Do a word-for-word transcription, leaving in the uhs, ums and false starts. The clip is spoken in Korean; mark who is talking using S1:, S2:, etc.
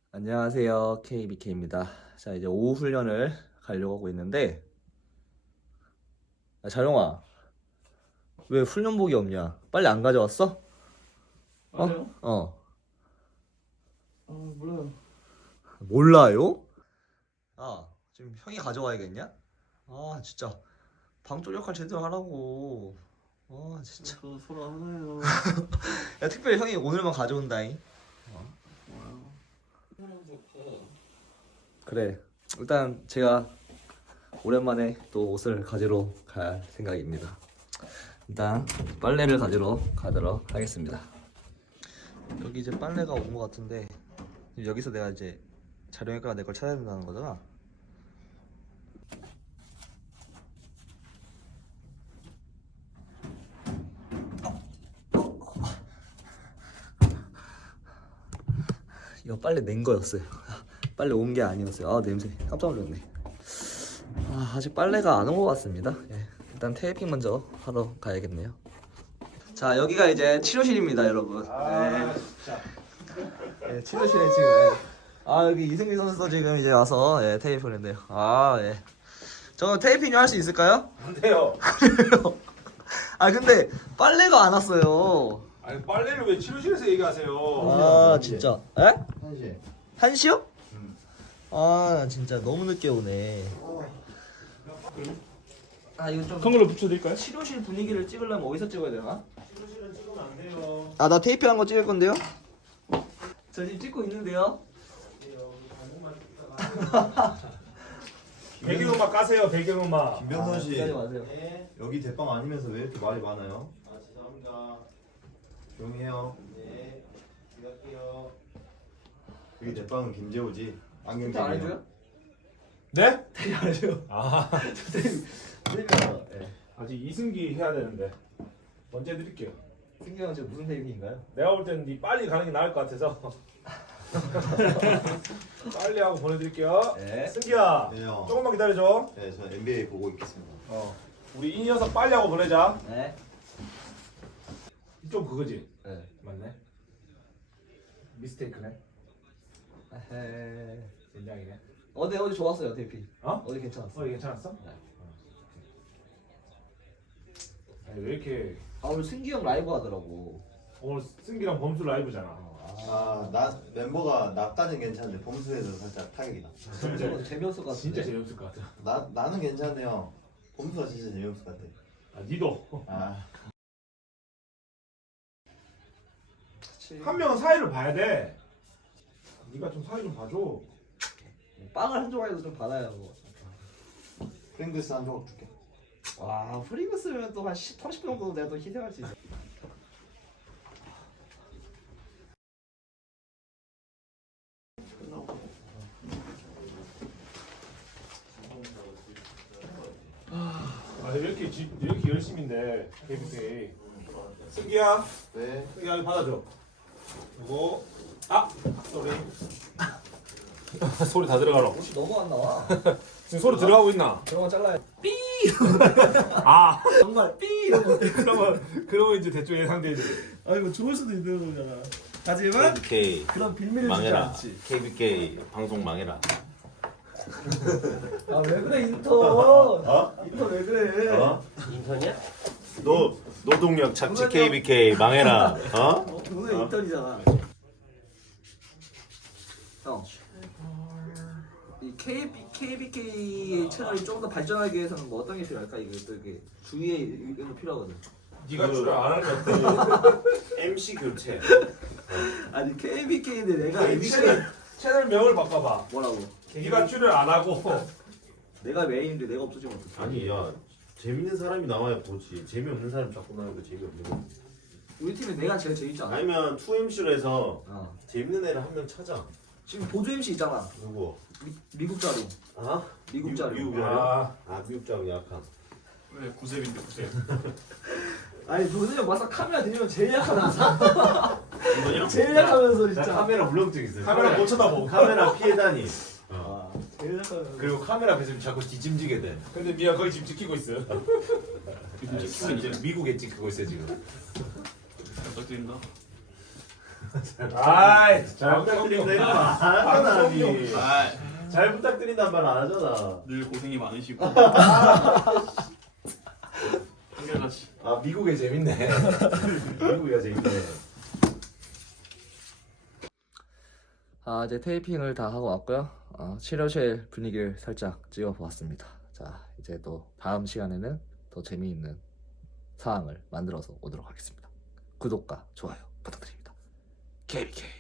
S1: 안녕하세요. 케이비케이입니다. 자, 이제 오후 훈련을 가려고 하고 있는데, 아, 자룡아, 왜 훈련복이 없냐? 빨리 안 가져왔어? 어?
S2: 아니요?
S1: 어.
S2: 아 몰라요.
S1: 몰라요? 아, 지금 형이 가져와야겠냐? 아, 진짜. 방쪽 역할 제대로 하라고. 아, 진짜.
S2: 저 서로 하나요.
S1: 야, 특별히 형이 오늘만 가져온다잉. 그래. 일단 제가 오랜만에 또 옷을 가지러 갈 생각입니다. 일단 빨래를 가지러 가도록 하겠습니다. 여기 이제 빨래가 온 것 같은데 여기서 내가 이제 자룡이가 내 걸 찾아야 된다는 거잖아. 이거 빨래 낸 거였어요. 빨래 온 게 아니었어요. 아, 냄새 깜짝 놀랐네. 아, 아직 빨래가 안 온 것 같습니다. 예, 일단 테이핑 먼저 하러 가야겠네요. 자, 여기가 이제 치료실입니다, 여러분. 네. 예, 치료실에 지금. 예. 아, 여기 이승민 선수도 지금 이제 와서 예, 테이핑을 했네요. 아, 예. 저 테이핑 할 수 있을까요?
S3: 안 돼요.
S1: 그래요. 아, 근데 빨래가 안 왔어요.
S3: 아니 빨래를 왜 치료실에서 얘기하세요?
S1: 아, 진짜. 에?
S4: 한시.
S1: 한시요?
S3: 음.
S1: 아, 진짜 너무 늦게 오네. 아, 이거 좀
S3: 큰 걸로 붙여드릴까요?
S1: 치료실 분위기를 찍으려면 어디서 찍어야 되나?
S3: 치료실은 찍으면 안 돼요.
S1: 아, 나 테이프한 거 찍을 건데요? 저 지금 찍고 있는데요?
S3: 배경음악 까세요. 배경음악.
S4: 김병선 씨,
S1: 기다려 마세요.
S4: 여기 대빵 아니면서 왜 이렇게 말이 많아요?
S5: 아 죄송합니다.
S4: 조용히 해요.
S5: 네, 들어갈게요.
S4: 여기 대빵은 김재호지. 안경
S1: 진짜 안 해줘요?
S3: 네?
S1: 테이프 안 해줘요?
S3: 아
S1: 테이프 안 해요. 네.
S3: 아직 이승기 해야 되는데 먼저 해드릴게요.
S1: 승기 형 지금 무슨 테이프인가요?
S3: 내가 볼 때는 니 빨리 가는 게 나을 것 같아서 빨리 하고 보내드릴게요.
S1: 네.
S3: 승기야
S4: 네요.
S3: 조금만 기다려줘.
S4: 네, 저는 엔비에이 보고 있겠습니다.
S3: 어 우리 이 녀석 빨리 하고 보내자.
S1: 네.
S3: 좀 그거지?
S1: 네.
S3: 맞네. 미스테이크네.
S1: 에헤.
S3: 젠장이네.
S1: 어제 어제 좋았어요 테이프.
S3: 어?
S1: 어제 괜찮았어.
S3: 어 이게 괜찮았어?
S1: 네.
S3: 아니 왜 이렇게
S1: 아, 오늘 승기 형 라이브 하더라고.
S3: 오늘 승기랑 범수 라이브잖아.
S4: 아, 나 멤버가 나까진 괜찮은데 범수에서 살짝 타격이다.
S1: 좀 재미없을 것 같은데.
S3: 진짜 재미없을 것 같아.
S4: 나 나는 괜찮네요. 범수가 진짜 재미없을 것 같아.
S3: 아 니도
S4: 아,
S3: 한 명은 사이를 봐야 돼. 네가 좀 사이 좀 봐줘.
S1: 빵을 한 조각이라도 좀 받아요.
S4: 프링글스 한 조각 줄게.
S1: 와, 프리그스면 또 한 삼십 분 정도 내가 또 희생할 수 있어.
S3: 아 왜 이렇게 지, 왜 이렇게 열심인데 케이비케이. 승기야,
S4: 네.
S3: 승기야 이거 받아줘. 이거 아 소리. 소리 다 들어가라.
S1: 옷이 너무 안 나와.
S3: 지금 소리 들어가고 있나?
S1: 그런 거 잘라요. 삐!
S3: 아
S1: 정말 삐! 이런 거.
S3: 그러면 그러면 이제 대충 예상되지.
S1: 아, 이거 좋을 수도 있는 거잖아. 하지만
S6: 케이비케이
S1: 그런 빌미를 주지
S6: 망해라.
S1: 않지.
S6: 케이비케이 방송 망해라.
S1: 아, 왜 그래, 인턴. 어? 인턴 왜 그래.
S6: 어? 인턴이야? 노 노동력 착취 케이비케이 망해라. 어?
S1: 어, 오늘 인턴이잖아. 형. 이 케이비, 케이비케이 채널이 조금 더 발전하기 위해서는 뭐 어떤 게 필요할까? 이게 또 이게 주위에 이런 거 필요하거든.
S3: 네가 출연 안 하는 게 어때?
S6: 엠씨 교체.
S1: 아니, 케이비케이인데 내가 엠씨
S3: 채널 채널 명을 바꿔봐.
S1: 뭐라고?
S3: 네가 출연 안 하고.
S1: 내가 메인인데 내가 없어지면 어떡해?
S6: 아니 야 재밌는 사람이 나와야 보지. 재미없는 사람 자꾸 나오니까 재미없는 거.
S1: 우리 팀에 내가 제일 재밌지 않아?
S6: 아니면 투 엠씨로 해서
S1: 어.
S6: 재밌는 애를 한 명 찾아.
S1: 지금 보조 엠씨 있잖아.
S6: 누구?
S1: 미, 미국 자료.
S6: 아?
S1: 미국 자료.
S6: 미국 자료?
S3: 아
S6: 아 미국 자료 약한.
S3: 왜 구셉인데 구셉.
S1: 아니, 보조 형 막상 카메라 들면 제일 약하다.
S6: 이거냐?
S1: 제일 약하면서
S6: 나
S1: 진짜.
S6: 카메라 울렁증 있어.
S3: 카메라 못 쳐다보고.
S6: 카메라 피해다니.
S1: 아, 제일 약하면서.
S6: 그리고 카메라 앞에서 자꾸 뒤짐지게 돼.
S3: 근데 니가 거기 지금 찍히고 있어.
S6: 아, 이제 미국에 찍히고 있어 지금.
S5: 부탁드립니다.
S3: 아이
S6: 잘 부탁드린다 이런 말안 하잖아. 아니.
S5: 아,
S6: 잘 부탁드린다는 말 안 하잖아.
S5: 늘 고생이 많으시고. 한결같이.
S6: 아 미국에 재밌네. 미국이가 재밌네.
S1: 아 이제 테이핑을 다 하고 왔고요. 어, 치료실 분위기를 살짝 찍어보았습니다. 자 이제 또 다음 시간에는 더 재미있는 사항을 만들어서 오도록 하겠습니다. 구독과 좋아요 부탁드립니다. 케이비케이